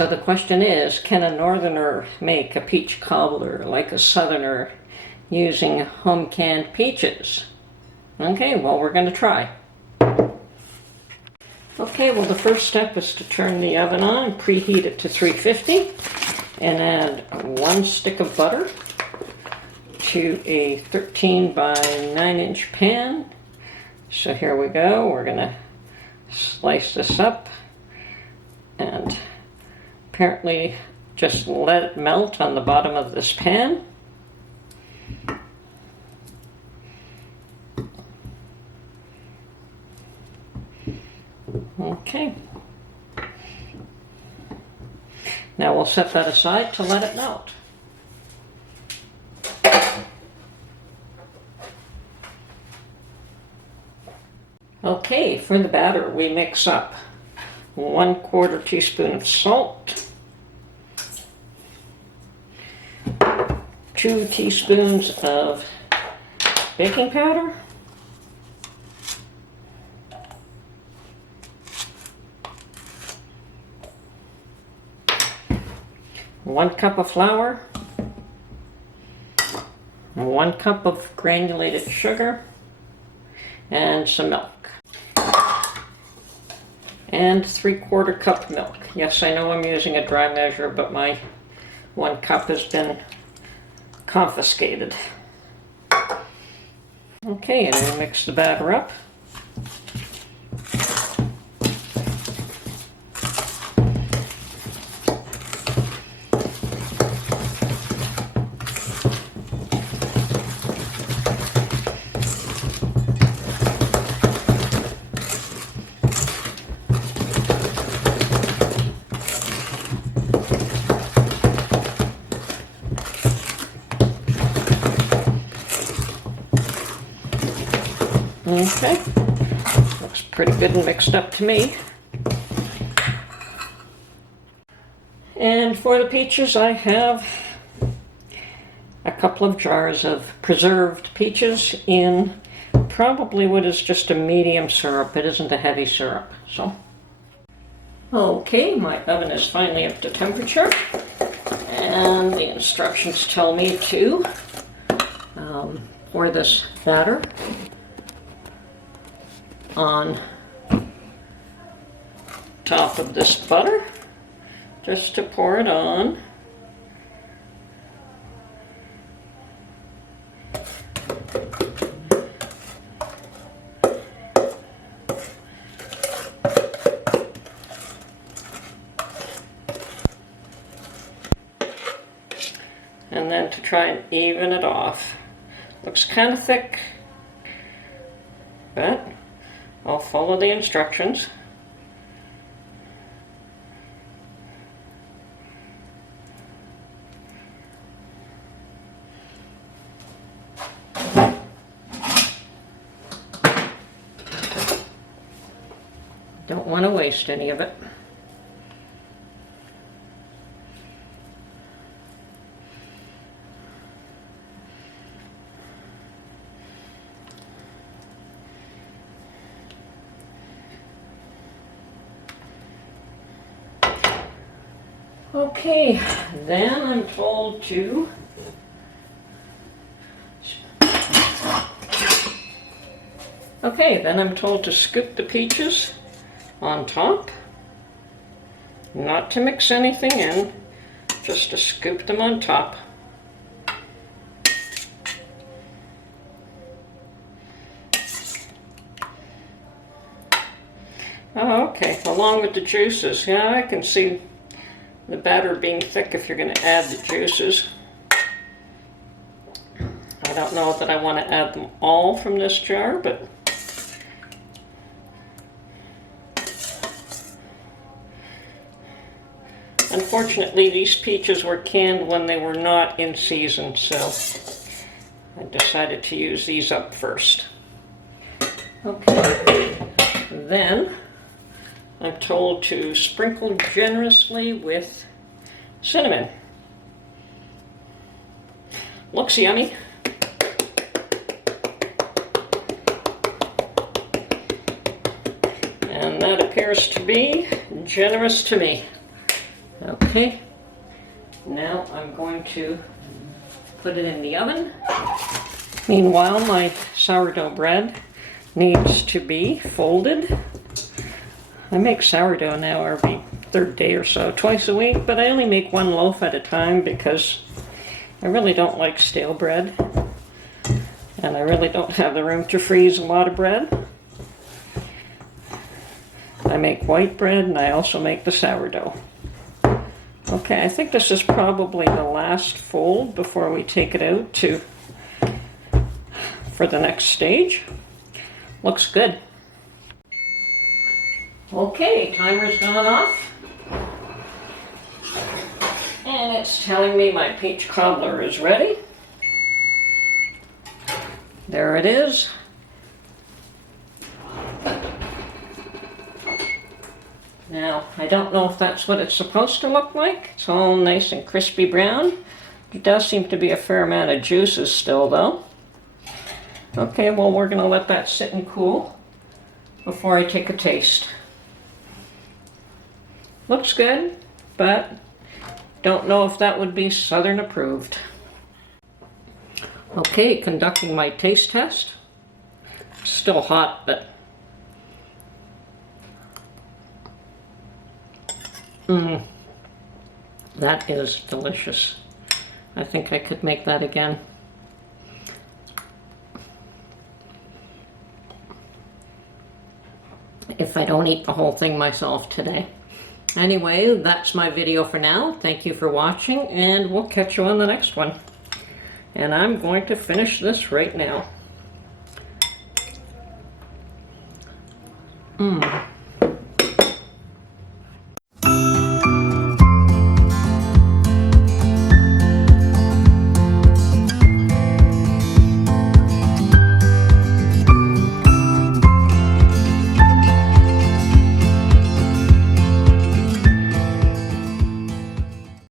So the question is, can a northerner make a peach cobbler like a southerner using home canned peaches? Okay, well, we're going to try. Okay, well, the first step is to turn the oven on, preheat it to 350, and add 1 stick of butter to a 13 by 9-inch pan. So here we go. We're going to slice this up and apparently just let it melt on the bottom of this pan. Okay. Now we'll set that aside to let it melt. Okay, for the batter we mix up 1/4 teaspoon of salt, 2 teaspoons of baking powder, 1 cup of flour, 1 cup of granulated sugar, and some milk. And 3/4 cup milk. Yes, I know I'm using a dry measure, but my 1 cup has been confiscated. Okay, and we mix the batter up. Okay, looks pretty good and mixed up to me. And for the peaches, I have a couple of jars of preserved peaches in probably what is just a medium syrup. It isn't a heavy syrup. So, okay, my oven is finally up to temperature, and the instructions tell me to pour this batter on top of this butter, just to pour it on. And then to try and even it off. Looks kind of thick, but I'll follow the instructions. Don't want to waste any of it. Okay, then I'm told to scoop the peaches on top. Not to mix anything in, just to scoop them on top. Oh, okay, along with the juices. Yeah, I can see the batter being thick if you're going to add the juices. I don't know that I want to add them all from this jar, but unfortunately these peaches were canned when they were not in season, so I decided to use these up first. Okay, then I'm told to sprinkle generously with cinnamon. Looks yummy. And that appears to be generous to me. Okay, now I'm going to put it in the oven. Meanwhile, my sourdough bread needs to be folded. I make sourdough now every third day or so, twice a week, but I only make one loaf at a time because I really don't like stale bread. And I really don't have the room to freeze a lot of bread. I make white bread and I also make the sourdough. Okay, I think this is probably the last fold before we take it out for the next stage. Looks good. Okay, timer's gone off. And it's telling me my peach cobbler is ready. There it is. Now, I don't know if that's what it's supposed to look like. It's all nice and crispy brown. There does seem to be a fair amount of juices still, though. Okay, well, we're going to let that sit and cool before I take a taste. Looks good, but don't know if that would be Southern approved. Okay, conducting my taste test. Still hot, but that is delicious. I think I could make that again. If I don't eat the whole thing myself today. Anyway, that's my video for now. Thank you for watching, and we'll catch you on the next one. And I'm going to finish this right now.